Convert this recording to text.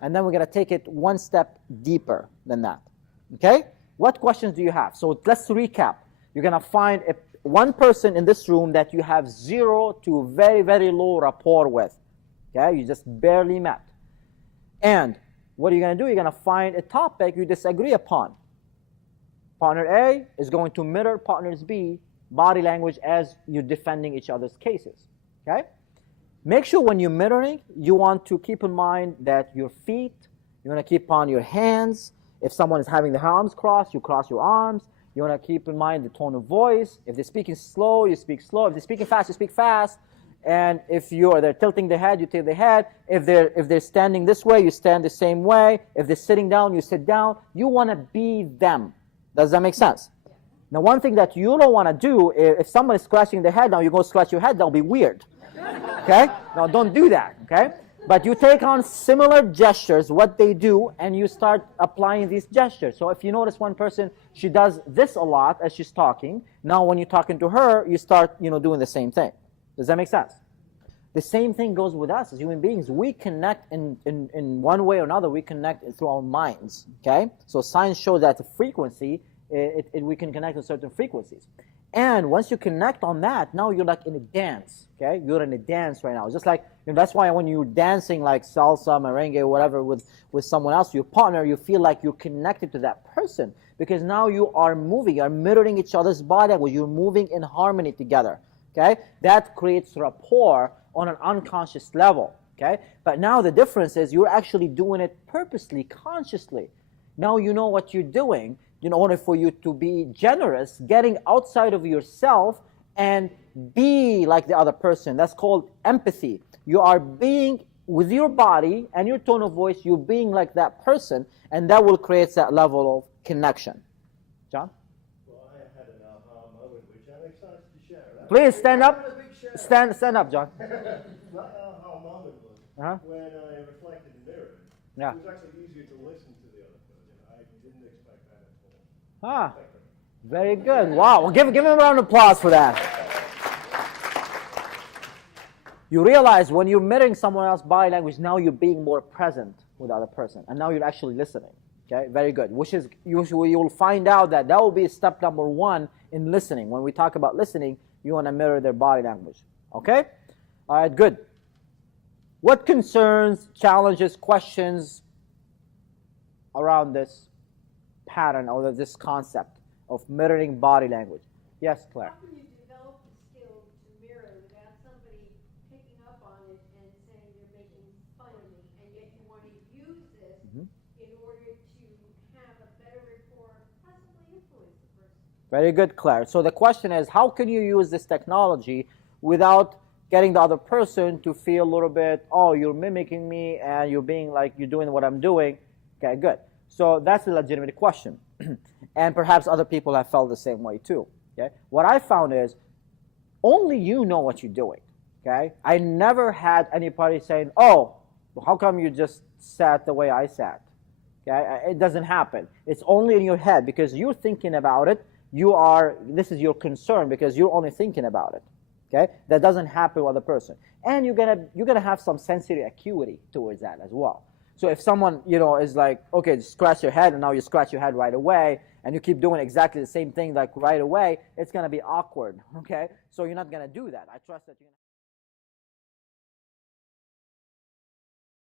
And then we're going to take it one step deeper than that. Okay? What questions do you have? So let's recap. You're going to find one person in this room that you have 0 to very, very low rapport with. Okay? You just barely met. And what are you going to do? You're going to find a topic you disagree upon. Partner A is going to mirror partners B body language as you're defending each other's cases. Okay? Make sure when you're mirroring, you want to keep in mind that your feet, you want to keep on your hands. If someone is having their arms crossed, you cross your arms. You want to keep in mind the tone of voice. If they're speaking slow, you speak slow. If they're speaking fast, you speak fast. And if they're tilting their head, you tilt their head. If they're standing this way, you stand the same way. If they're sitting down, you sit down. You want to be them. Does that make sense? Yeah. Now, one thing that you don't want to do, if someone is scratching their head, now you go scratch your head, that'll be weird. Okay? Now, don't do that. Okay? But you take on similar gestures, what they do, and you start applying these gestures. So if you notice one person, she does this a lot as she's talking. Now, when you're talking to her, you start, doing the same thing. Does that make sense? The same thing goes with us as human beings. We connect in one way or another. We connect through our minds. Okay? So science shows that the frequency, we can connect with certain frequencies. And once you connect on that, now you're like in a dance. Okay? You're in a dance right now. It's just like, that's why when you're dancing like salsa, merengue, whatever with someone else, your partner, you feel like you're connected to that person. Because now you are moving. You're mirroring each other's body language. You're moving in harmony together. Okay? That creates rapport on an unconscious level. Okay? But now the difference is you're actually doing it purposely, consciously. Now you know what you're doing in order for you to be generous, getting outside of yourself and be like the other person. That's called empathy. You are being, with your body and your tone of voice, you're being like that person, and that will create that level of connection. John? Well, I had an aha moment, which I'm excited to share. Please stand up. Stand up, John. My aha moment was when I reflected in the mirror. Yeah. It was actually easier to listen to the other person. I didn't expect that at all. Ah, very good. Wow. Well, give him a round of applause for that. You realize when you're mirroring someone else's body language, now you're being more present with the other person, and now you're actually listening. Okay, very good. Which is, you will find out that will be step number 1 in listening. When we talk about listening, you want to mirror their body language. Okay? All right, good. What concerns, challenges, questions around this pattern or this concept of mirroring body language? Yes, Claire. How can you develop the skill to mirror without somebody picking up on it and saying you're making fun of me, and yet you want to use this in order to have a better rapport, possibly influence the person? Very good, Claire. So the question is, how can you use this technology without getting the other person to feel a little bit, oh, you're mimicking me and you're being like, you're doing what I'm doing? Okay, good. So that's a legitimate question. And perhaps other people have felt the same way too. Okay? What I found is, only you know what you're doing. Okay? I never had anybody saying, oh, well, how come you just sat the way I sat? Okay? It doesn't happen. It's only in your head because you're thinking about it. This is your concern because you're only thinking about it. Okay? That doesn't happen with the person. And you're gonna have some sensory acuity towards that as well. So if someone, is like, okay, just scratch your head, and now you scratch your head right away, and you keep doing exactly the same thing like right away, it's gonna be awkward. Okay? So you're not gonna do that. I trust that you're gonna